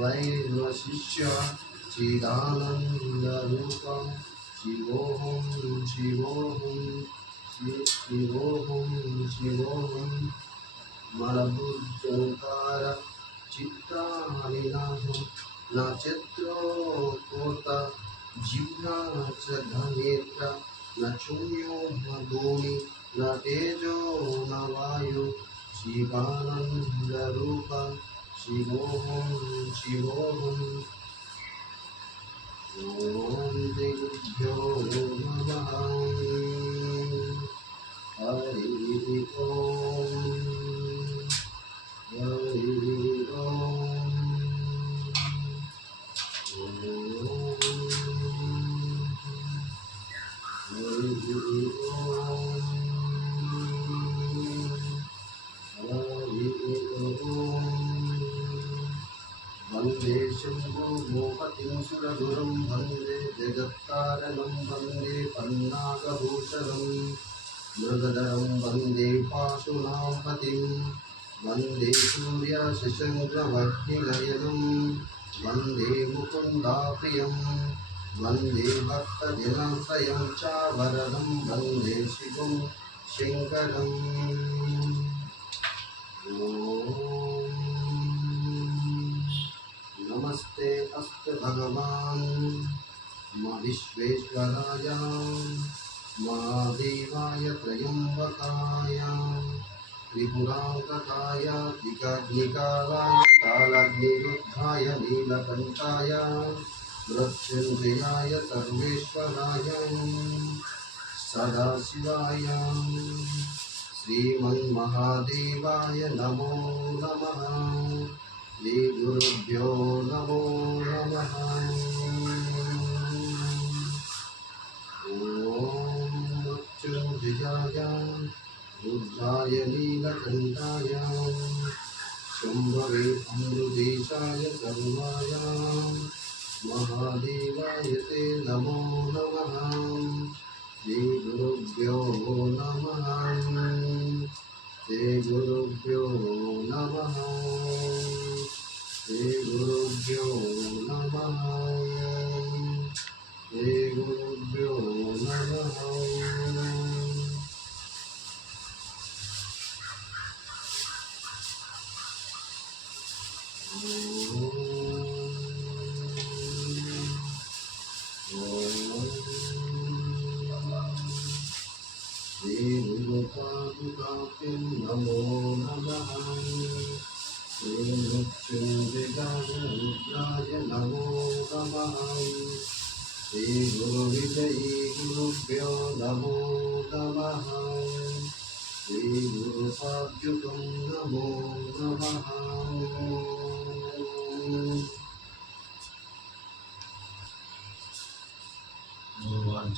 वैर्वशिष्य चिदानन्दरूपं शिवोऽहं शिवोऽहं शिवोऽहं शिवोऽहं मलभुजङ्कार चित्राणिनाहं नक्षत्रोत्कोट जिह्वा च घनेत्र न चूर्णो न भूमि न तेजो न वायु शिवानन्दरूप शिवोऽहं शिवोऽहम् ॐ श्रीगुरुभ्यो नमः हरिः ॐ हरिः ॐ वन्दे शम्भुमोहतिं सुरगुरुं वन्दे जगत्कारणं वन्दे पन्नागभूषणं मृगधरं वन्दे पाशुनापतिं वन्दे सूर्यशशङ्कमग्निनयनं वन्दे मुकुन्दाप्रियं वन्दे भक्तजनाश्रयं च वरदं वन्दे शिवं शङ्करम् नमस्ते अस्तु भगवान् विश्वेश्वराय महादेवाय त्र्यम्बकाय त्रिपुरान्तकाय त्रिकाग्निकालाय कालाग्निरुद्धाय नीलकण्ठाय मृत्युञ्जयाय सर्वेश्वराय सदाशिवाय श्रीमन्महादेवाय नमो नमः। श्रीगुरुभ्यो नमो नमः। ॐ मृत्युञ्जयाय रुद्राय नीलकण्ठाय शम्भवे अमृतेशाय सर्वाय महादेवाय ते नमो नमः। श्रीगुरुभ्यो नमः। श्रीगुरुभ्यो नमः। श्रीगुरुभ्यो नमः। श्रीगुरुभ्यो नमः। श्रीगुरुपादुकाभ्यं नमो नमः। श्रीमृत्युञ्जयाय रुद्राय नमो नमः। श्रीगुरुविजयी गुरुभ्यो नमो नमः। श्रीगुरुपाद्युतं नमो नमः। भगवान